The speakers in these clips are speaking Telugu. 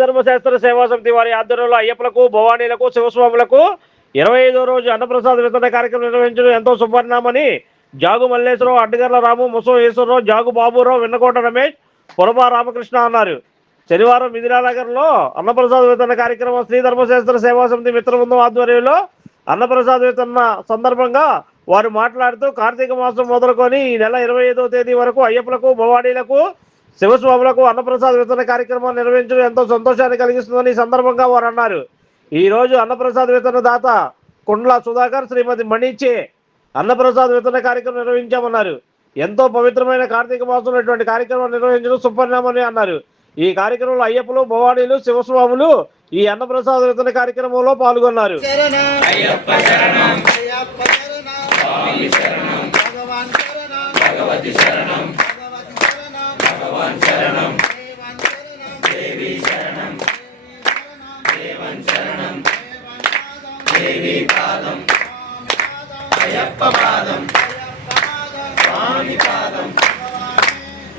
ధర్మశాస్త్ర సేవా సమితి వారి ఆధ్వర్యంలో అయ్యప్పలకు భవానీలకు శివస్వాములకు ఇరవై ఐదో రోజు అన్నప్రసాద్ వితరణ కార్యక్రమం నిర్వహించడం ఎంతో శుభపరిణామని జాగు మల్లేశ్వరరావు అడ్డగర్ల రాము ముసం ఈశ్వరరావు జాగు బాబురావు విన్నకోట రమేష్ పురబా రామకృష్ణ అన్నారు. శనివారం మిథిలానగర్లో అన్నప్రసాద్ వేతన కార్యక్రమం శ్రీ ధర్మశాస్త్ర సేవా సమితి మిత్రబృందం ఆధ్వర్యంలో అన్నప్రసాద్ వితరణ సందర్భంగా వారు మాట్లాడుతూ కార్తీక మాసం మొదలుకొని ఈ నెల ఇరవై ఐదవ తేదీ వరకు అయ్యప్పలకు భవానీలకు శివస్వాములకు అన్నప్రసాద వితరణ కార్యక్రమం నిర్వహించడం ఎంతో సంతోషాన్ని కలిగిస్తుందని ఈ సందర్భంగా వారు అన్నారు. ఈ రోజు అన్నప్రసాద వితరణ దాత కుండ్ల సుధాకర్ శ్రీమతి మణిచే అన్నప్రసాద వితరణ కార్యక్రమం నిర్వహించామన్నారు. ఎంతో పవిత్రమైన కార్తీక మాసంలో ఇటువంటి కార్యక్రమం నిర్వహించడం సుపరిణామని అన్నారు. ఈ కార్యక్రమంలో అయ్యప్పలు భవానీలు శివస్వాములు ఈ అన్నప్రసాద వితరణ కార్యక్రమంలో పాల్గొన్నారు.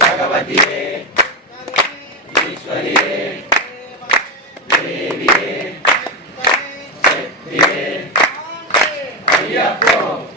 భగవతి. Yeah, bro.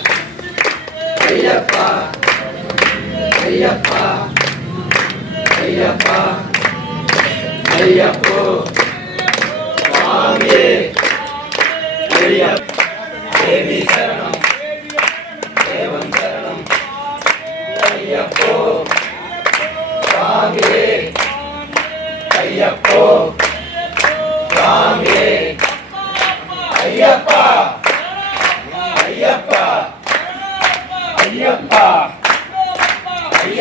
ஐயப்பா. ஐயப்பா. ஐயப்பா. ஐயப்போ. சுவாமியே ஐயப்பா. தேவி சரணம். தேவன் சரணம். ஐயப்போ. சுவாமியே ஐயப்போ.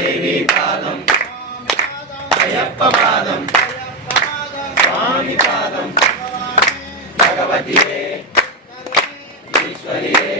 దేవి పాదం. అయ్యప్ప పాదం. స్వామి పాదం. భగవతి ఈశ్వరియే.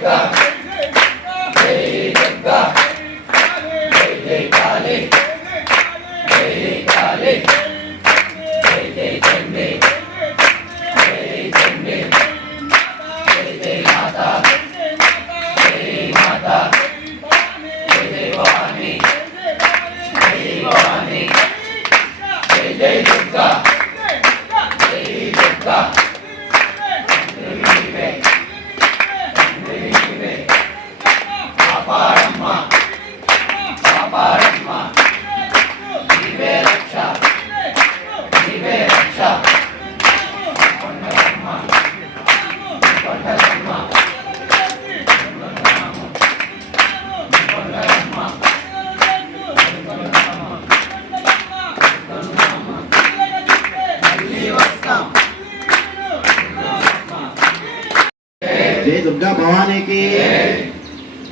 God.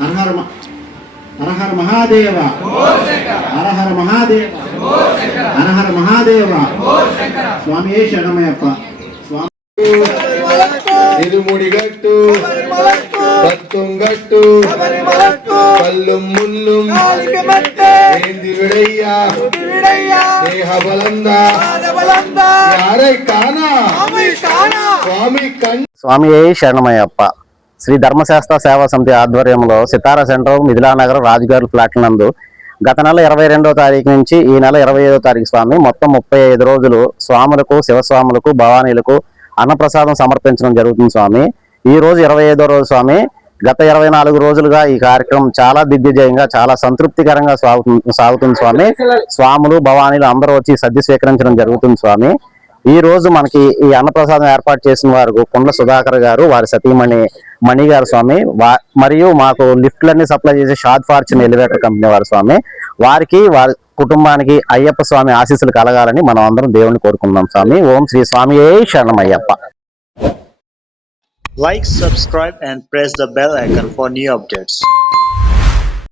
ஹரஹர ஹரஹர மகாதேவா. ஹரஹர மகாதேவா. ஹரஹர மகாதேவா. சுவாமியே சரணமையப்பா. சுவாமி இருமுடிகட்டு பத்துங்கட்டு கல்லும் முள்ளும். ஏந்தி விடையா. தேக பலந்தா யாரை காணா? சுவாமி சுவாமியே சரணமையப்பா. శ్రీ ధర్మశాస్త్ర సేవా సమితి ఆధ్వర్యంలో సితారా సెంటర్ మిథిలానగర్ రాజుగారి ఫ్లాట్ నందు గత నెల ఇరవై రెండవ తారీఖు నుంచి ఈ నెల ఇరవై ఐదో తారీఖు స్వామి మొత్తం ముప్పై ఐదు రోజులు స్వాములకు శివస్వాములకు భవానీలకు అన్నప్రసాదం సమర్పించడం జరుగుతుంది స్వామి. ఈ రోజు ఇరవై ఐదో రోజు స్వామి. గత ఇరవై నాలుగు రోజులుగా ఈ కార్యక్రమం చాలా దిగ్విజయంగా చాలా సంతృప్తికరంగా సాగుతుంది సాగుతుంది స్వామి. స్వాములు భవానీలు అందరూ వచ్చి సద్ది స్వీకరించడం జరుగుతుంది స్వామి. ఈ రోజు మనకి ఈ అన్నప్రసాదం ఏర్పాటు చేసిన వారు కుండ్ల సుధాకర్ గారు వారి సతీమణి మణిగారు స్వామి వా- మరియు మాకు లిఫ్ట్లన్నీ సప్లై చేసే షాద్ ఫార్చ్యూన్ ఎలివేటర్ కంపెనీ వారి స్వామి. వారికి వారి కుటుంబానికి అయ్యప్ప స్వామి ఆశీస్సులు కలగాలని మనం అందరం దేవుని కోరుకుందాం స్వామి. ఓం శ్రీ స్వామి శరణం Ayyappa like subscribe and press the bell icon for new.